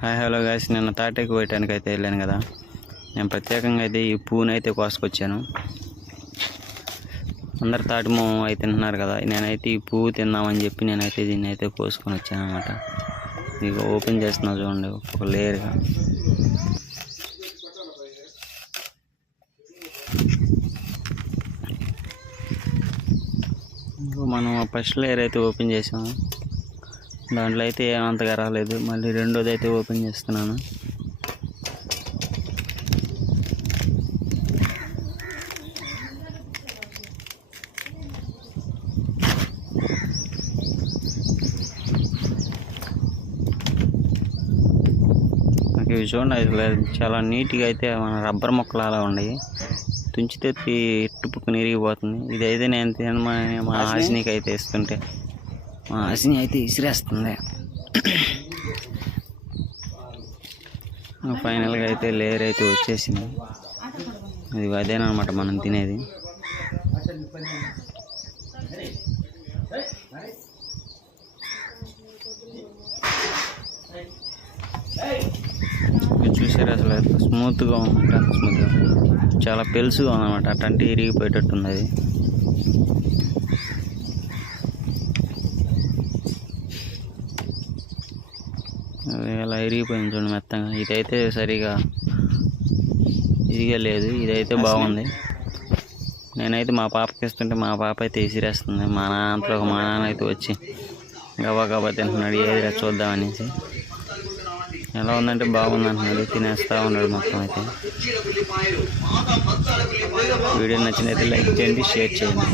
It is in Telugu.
హాయ్ హలో గాయ్స్, నిన్న తాటేకి పోయటానికి అయితే వెళ్ళాను కదా. నేను ప్రత్యేకంగా అయితే ఈ పువ్వుని అయితే కోసుకొచ్చాను. అందరు తాటి మొహం అయితే తింటున్నారు కదా, నేనైతే ఈ పువ్వు తిందామని చెప్పి నేనైతే దీన్ని అయితే కోసుకొని వచ్చాను అనమాట. మీకు ఓపెన్ చేస్తున్నా చూడండి, ఒక లేయర్గా. మనం ఫస్ట్ లేయర్ అయితే ఓపెన్ చేసాము, దాంట్లో అయితే ఏమంతగా రాలేదు. మళ్ళీ రెండోది అయితే ఓపెన్ చేస్తున్నాను. ఇవి చూడండి, అసలు చాలా నీట్గా అయితే మన రబ్బర్ మొక్కలు అలా ఉన్నాయి. తుంచితే ఇట్టుపుక్కు నిరిగిపోతుంది. ఇదైతే నేను మా హాసినికి అయితే ఇస్తుంటే మా హాసిని అయితే ఇసిరేస్తుంది. ఫైనల్గా అయితే లేయర్ అయితే వచ్చేసింది. అది అదేనమాట మనం తినేది. చూసారు అసలు స్మూత్గా ఉందంటే అంత స్మూత్గా, చాలా పెలుసుగా ఉందన్నమాట. అట్టంటే ఇరిగిపోయేటట్టుంది అది. ఇలా ఇరిగిపోయింది చూడండి మెత్తగా. ఇదైతే సరిగా ఇదిగా లేదు, ఇదైతే బాగుంది. నేనైతే మా పాపకి ఇస్తుంటే మా పాప అయితే ఇసిరేస్తుంది. మా నాన్న అయితే వచ్చి గబా గబా తింటున్నాడు, ఏదిరా చూద్దామనేసి. ఎలా ఉందంటే బాగుంది అంటున్నాడు, తినేస్తూ ఉన్నాడు మొత్తం. అయితే వీడియో నచ్చినైతే లైక్ చేయండి, షేర్ చేయండి.